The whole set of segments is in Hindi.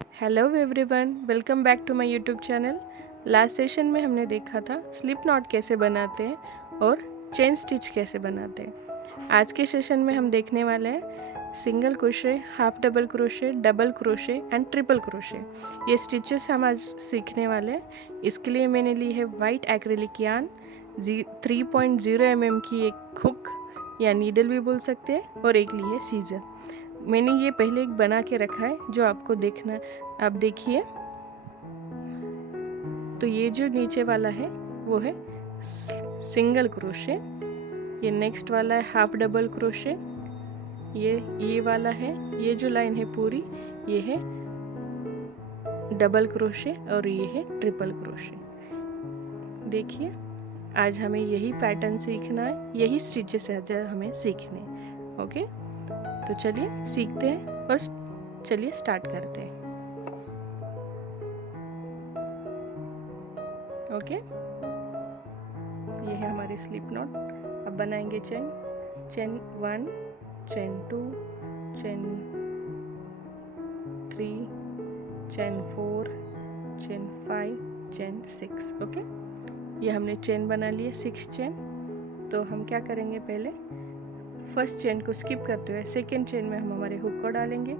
Hello everyone, welcome back to my YouTube channel. Last session में हमने देखा था स्लिप नॉट कैसे बनाते हैं और चेन स्टिच कैसे बनाते हैं। आज के सेशन में हम देखने वाले हैं single crochet, half double crochet, double crochet and triple crochet. ये स्टिचेस हम आज सीखने वाले हैं। इसके लिए मैंने ली है वाइट एक्रेलिक यार्न, 3.0 mm की एक हुक या नीडल भी बोल सकते हैं, और एक ली है सीजर। मैंने ये पहले एक बना के रखा है जो आपको देखना, आप देखिए। तो ये जो नीचे वाला है वो है सिंगल क्रोशे, ये नेक्स्ट वाला है हाफ डबल क्रोशे, ये वाला है, ये जो लाइन है पूरी ये है डबल क्रोशे और ये है ट्रिपल क्रोशे। देखिए, आज हमें यही पैटर्न सीखना है, यही स्टिचेस आज हमें सीखने हैं। ओके, तो चलिए सीखते हैं और चलिए स्टार्ट करते हैं। ओके, ये है हमारी स्लिप नॉट। अब बनाएंगे chain 1, chain 2, chain 3, chain 4, chain 5, chain 6। Okay, ये हमने चेन बना लिए 6 चेन। तो हम क्या करेंगे, पहले फर्स्ट चेन को स्किप करते हुए सेकेंड चेन में हम हमारे हुक को डालेंगे,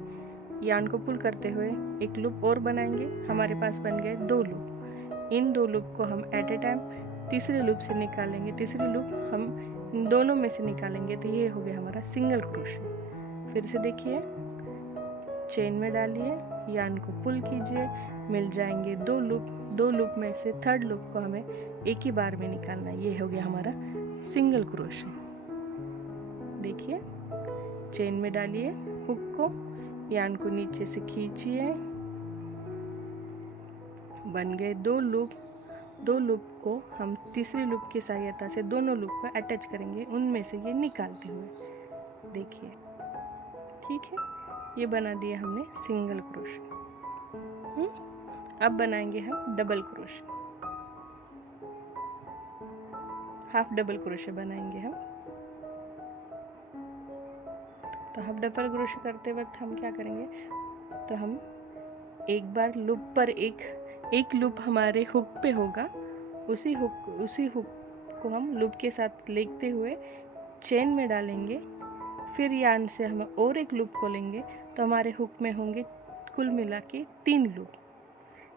यार्न को पुल करते हुए एक लूप और बनाएंगे। हमारे पास बन गए 2 लूप। इन 2 लूप को हम एट ए टाइम तीसरे लूप से निकालेंगे, तीसरी लूप हम इन दोनों में से निकालेंगे, तो ये हो गया हमारा सिंगल क्रोशे। फिर से देखिए, चेन में डालिए, यार्न को पुल कीजिए, मिल जाएंगे 2 लूप। 2 लूप में से थर्ड लूप को हमें एक ही बार में निकालना है, ये हो गया हमारा सिंगल क्रोशे। देखिए, चेन में डालिए हुक को, यार्न को नीचे से खींचिए, बन गए 2 लूप। 2 लूप को हम तीसरी लूप की सहायता से दोनों लूप को अटैच करेंगे, उनमें से ये निकालते हुए। देखिए, ठीक है, ये बना दिया हमने सिंगल क्रोशे। अब बनाएंगे हम double crochet, half double crochet बनाएंगे हम। तो हाफ डबल क्रोशे करते वक्त हम क्या करेंगे, तो हम एक बार लूप पर एक लूप हमारे हुक पे होगा, उसी हुक को हम लूप के साथ लेते हुए चेन में डालेंगे। फिर यार्न से हम और एक लूप को लेंगे, तो हमारे हुक में होंगे कुल मिला के 3 लूप।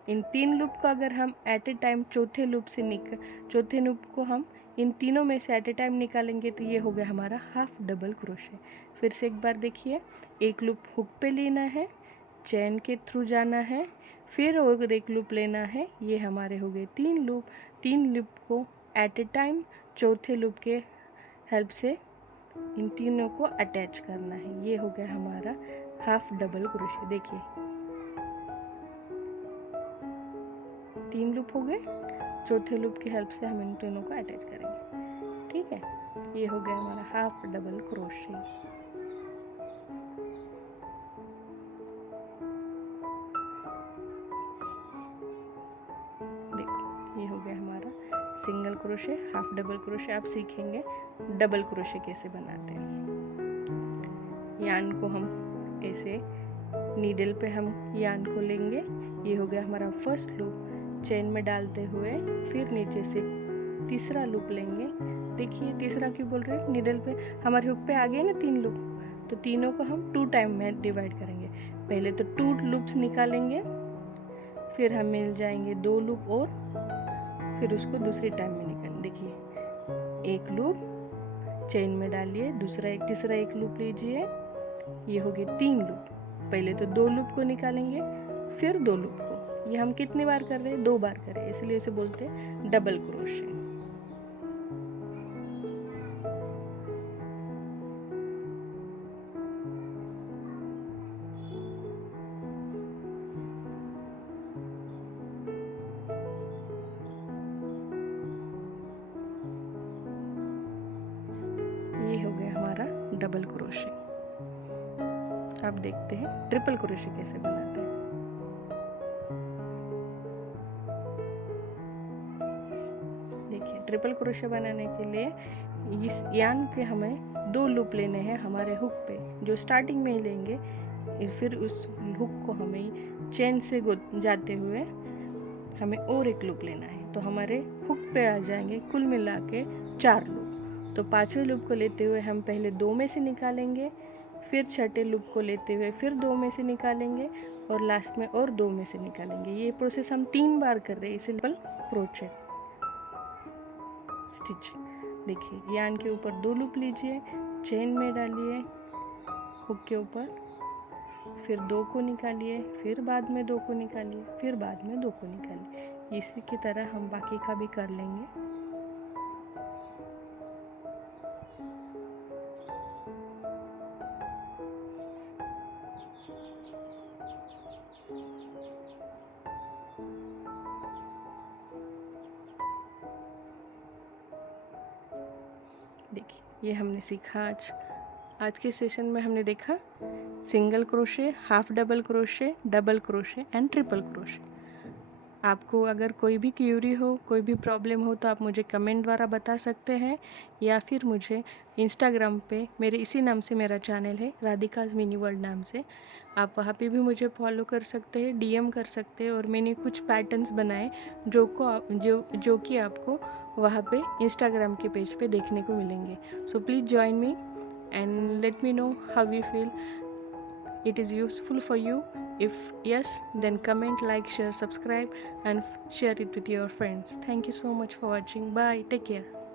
इन 3 लूप को अगर हम एट ए टाइम चौथे लूप को हम इन तीनों में से एट ए टाइम निकालेंगे, तो ये हो गया हमारा हाफ डबल क्रोशे। फिर से एक बार देखिए, एक लूप हुक पे लेना है, चेन के थ्रू जाना है, फिर और एक लूप लेना है, ये हमारे हो गए 3 लूप। 3 लूप को एट ए टाइम चौथे लूप के हेल्प से इन तीनों को अटैच करना है, ये हो गया हमारा हाफ डबल क्रोशे। देखिए, 3 लूप हो गए, चौथे लूप की हेल्प से हम इन दोनों को अटैच करेंगे। ठीक है, ये हो गया हमारा हाफ डबल क्रोशे। देखो, ये हो गया हमारा single crochet, half double crochet. आप सीखेंगे डबल क्रोशे कैसे बनाते हैं। यार्न को हम ऐसे नीडल पे हम यार्न को लेंगे, ये हो गया हमारा फर्स्ट लूप। चेन में डालते हुए फिर नीचे से तीसरा लूप लेंगे। देखिए, तीसरा क्यों बोल रहे हैं, नीडल पे हमारे हुक पे आ गए ना 3 लूप, तो तीनों को हम 2 टाइम में डिवाइड करेंगे। पहले तो 2 लूप्स निकालेंगे, फिर हम मिल जाएंगे 2 लूप और, फिर उसको दूसरी टाइम में निकालें। देखिए, एक लूप, चेन में डालिए, तीसरा एक लूप लीजिए, ये हो गए 3 लूप। पहले तो 2 लूप को निकालेंगे, फिर 2 लूप को। ये हम कितनी बार कर रहे हैं, 2 बार कर रहे हैं, इसलिए इसे बोलते हैं डबल क्रोशे। ये हो गया हमारा डबल क्रोशे। अब देखते हैं ट्रिपल क्रोशे कैसे बनाते हैं। देखिए, ट्रिपल क्रोशे बनाने के लिए इस यार्न के हमें 2 लूप लेने हैं हमारे हुक पे, जो स्टार्टिंग में ही लेंगे। फिर उस हुक को हमें चेन से जाते हुए हमें और एक लूप लेना है। तो हमारे हुक पे आ जाएंगे कुल मिला के 4 लूप। तो 5वें लूप को लेते हुए हम पहले 2 में से निकालेंगे, फिर छठे लूप को लेते हुए फिर 2 में से निकालेंगे और लास्ट में और 2 में से निकालेंगे। ये प्रोसेस हम 3 बार कर रहे हैं, इसे सिंपल क्रोचेट स्टिच। देखिए यान के ऊपर 2 लूप लीजिए, चेन में डालिए हुक के ऊपर, फिर 2 को निकालिए, फिर बाद में 2 को निकालिए, फिर बाद में 2 को निकालिए। इसी की तरह हम बाकी का भी कर लेंगे। देखिए ये हमने सीखा आज के सेशन में हमने देखा single crochet, half double crochet, double crochet and triple crochet. आपको अगर कोई भी क्यूरी हो, कोई भी प्रॉब्लम हो तो आप मुझे कमेंट द्वारा बता सकते हैं, या फिर मुझे इंस्टाग्राम पे मेरे इसी नाम से मेरा चैनल है राधिकाज़ मिनी वर्ल्ड नाम से, आप वहाँ पे भी मुझे फॉलो कर सकते हैं, डीएम कर सकते हैं। और मैंने कुछ पैटर्न्स बनाए जो कि आपको वहाँ पे इंस्टाग्राम के पेज पे देखने को मिलेंगे। So please join me and let me know how you feel it is useful for you. If yes, then comment, like, share, subscribe and share it with your friends. Thank you so much for watching. Bye, take care.